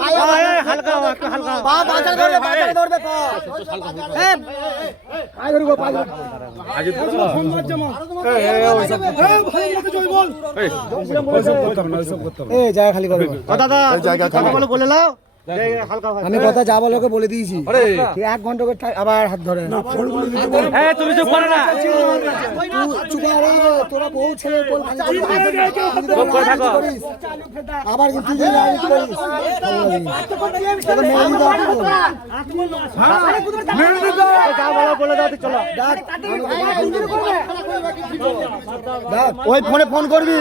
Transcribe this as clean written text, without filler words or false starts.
ভাই আমার একদম হালকা একটু হালকা আমি কথা যা বলো বলে দিয়েছি 1 ঘন্টা করে আবার হাত ধরে তুমি চুপ করো না তোরা বহু ছেলে আবার কিন্তু ওই ফোনে ফোন করবি।